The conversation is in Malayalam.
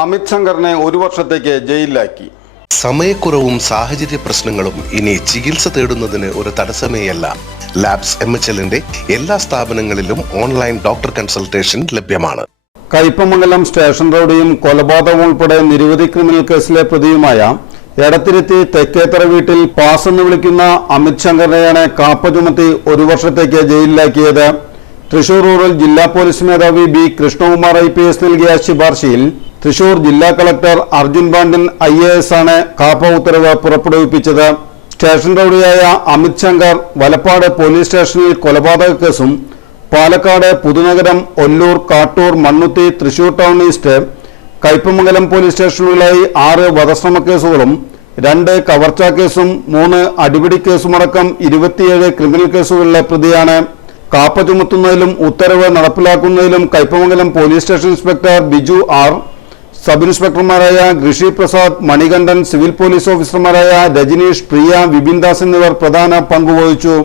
അമിത് ശങ്കറിനെ 1 വർഷത്തേക്ക് ജയിലിലാക്കി. സമയക്കുറവും സാഹചര്യ പ്രശ്നങ്ങളും ഇനി ചികിത്സ തേടുന്നതിന് ഒരു തടസ്സമേയല്ല. ലാബ്സ് MHLന്റെ എല്ലാ സ്ഥാപനങ്ങളിലും ഓൺലൈൻ ഡോക്ടർ കൺസൾട്ടേഷൻ ലഭ്യമാണ്. കയ്പമംഗലം സ്റ്റേഷൻ റോഡിയും കൊലപാതകം ഉൾപ്പെടെ നിരവധി ക്രിമിനൽ കേസിലെ പ്രതിയുമായ എടത്തിരുത്തി തെക്കേത്തറ വീട്ടിൽ പാസ് എന്ന് വിളിക്കുന്ന അമിത് ശങ്കറിനെയാണ് കാപ്പ ചുമത്തി 1 വർഷത്തേക്ക് ജയിലിലാക്കിയത്. തൃശൂർ റൂറൽ ജില്ലാ പോലീസ് മേധാവി ബി കൃഷ്ണകുമാർ IPS നൽകിയ ശുപാർശയിൽ തൃശൂർ ജില്ലാ കളക്ടർ അർജുൻ പാണ്ഡ്യൻ IAS ആണ് കാപ്പ ഉത്തരവ് പുറപ്പെടുവിപ്പിച്ചത്. സ്റ്റേഷൻ റൌഡിയായ അമിത് ശങ്കർ വലപ്പാട് പോലീസ് സ്റ്റേഷനിൽ കൊലപാതക കേസും Palakkad Puthunagaram, Ollur, Kattoor, Mannuthy, Thrissur town East, Kaipamangalam police സ്റ്റേഷനുകളിലായി 6 വധശ്രമ കേസുകളും 2 കവർച്ചാ കേസും 3 അടിപിടി കേസുമടക്കം 27 ക്രിമിനൽ കേസുകളിലെ പ്രതിയാണ്. കാപ്പ ചുമത്തുന്നതിലും ഉത്തരവ് നടപ്പിലാക്കുന്നതിലും Kaipamangalam police station inspector Biju R, sub ഇൻസ്പെക്ടർമാരായ ഋഷി പ്രസാദ്, മണികണ്ഠൻ, സിവിൽ പോലീസ് ഓഫീസർമാരായ രജനീഷ്, പ്രിയ, വിപിൻ ദാസ് എന്നിവർ പ്രധാന പങ്കുവഹിച്ചു.